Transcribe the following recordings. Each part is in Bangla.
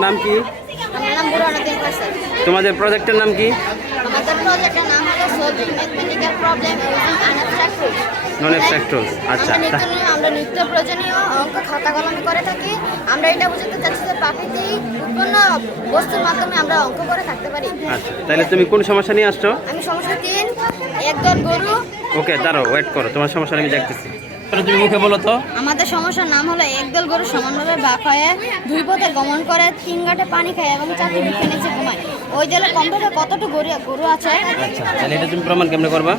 নাম কি? তোমাদের প্রজেক্টের নাম কি? নন আচ্ছা আমরা নিত্য নিয়ম- আমরা নিত্য প্রয়োজনীয় অঙ্ক খাতা কলমে করে থাকি। আমরা এটা বুঝতে চাচ্ছি যে প্রাকৃতিক উৎপন্ন বস্তুর মাধ্যমে আমরা অঙ্ক করে থাকতে পারি। আচ্ছা তাহলে তুমি কোন সমস্যা নিয়ে আসছো? আমি সমস্যা তিন একদল গরু। ওকে দাঁড়াও ওয়েট করো তোমার সমস্যা আমি দেখতেছি। তুমি মুখে বলো তো। আমাদের সমস্যার নাম হলো একদল গরু সমানভাবে বাঁক হয়ে দুই পথে গমন করে তিন ঘাটে পানি খায় এবং চাকরি বৃক্ষে নিচে ঘুমায়। ওই জলে কমপ্লিটে কতটুকু গরু গরু আছে? আচ্ছা তাহলে এটা তুমি প্রমাণ কেমনে করবা?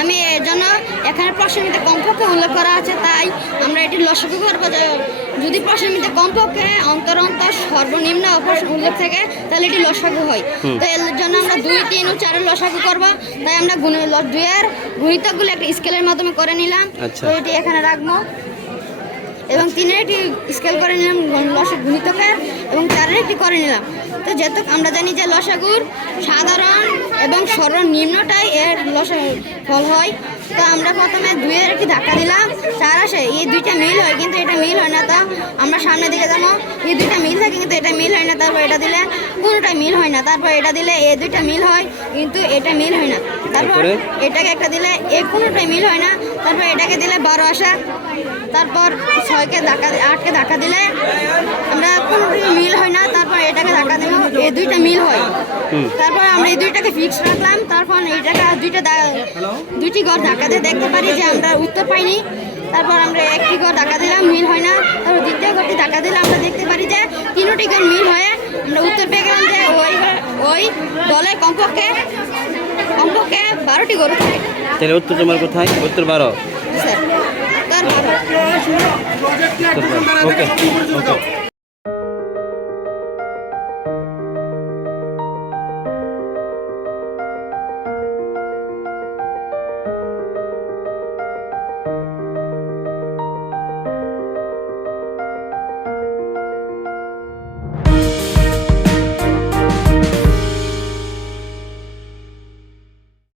আমি এর জন্য এখানে প্রশ্ন মধ্যে কমপক্ষে উল্লেখ করা আছে তাই আমরা করব যে যদি প্রশ্নের মধ্যে কমপক্ষে অন্তর অন্তর সর্বনিম্ন অপর উল্লেখ থাকে তাহলে এটি লসাকু হয়। তো এর জন্য আমরা দুই তিন ও চারের লসাকু করব। তাই আমরা গুণের দুইয়ের গুণিতকগুলো একটা স্কেলের মাধ্যমে করে নিলাম। আচ্ছা। তো এটি এখানে রাখব। তিনের একটি স্কেল করে নিলাম লসা গুণিতকের এবং চারের একটি করে নিলাম। তো যেহেতু আমরা জানি যে লসাগুর সাধারণ এবং সর্বনিম্নটাই এর লসা ফল হয়। তো আমরা প্রথমে দুইয়ের একটি ধাক্কা দিলাম চার আসে এই দুইটা মিল হয় কিন্তু এটা মিল হয় না তো আমরা সামনে দিকে যাব। এই দুইটা মিল থাকে কিন্তু এটা মিল হয় না তারপর এটা দিলে কোনোটা মিল হয় না তারপর এটা দিলে এই দুইটা মিল হয় কিন্তু এটা মিল হয় না। তারপর? এটাকে একটা দিলে এ কোনোটাই মিল হয় না তারপর এটাকে দিলে বারো আসে। তারপর ছয়কে ধাক্কা আটকে ধাক্কা দিলে আমরা কোনোটাই মিল হয় না তারপর এটাকে ধাক্কা দিলে এই দুইটা মিল হয়। তারপর আমরা এই দুইটাকে ফিক্স রাখলাম তারপর এইটাকে দুইটা দুইটি ঘর ধাক্কা দিয়ে দেখতে পারি যে আমরা উত্তর পাইনি। তারপর আমরা একটি ঘর ধাক্কা দিলাম মিল হয় না। তারপর দ্বিতীয় ঘরটি ধাক্কা দিলে আমরা দেখতে পারি যে তিনটি ঘর মিল হয়ে আমরা উত্তর পেয়ে গেলাম যে ওই ওই দলে কমপক্ষে কমপক্ষে বারোটি গরু থাকে তাহলে উত্তর তোমার কোথায়? উত্তর বারো। ওকে ওকে।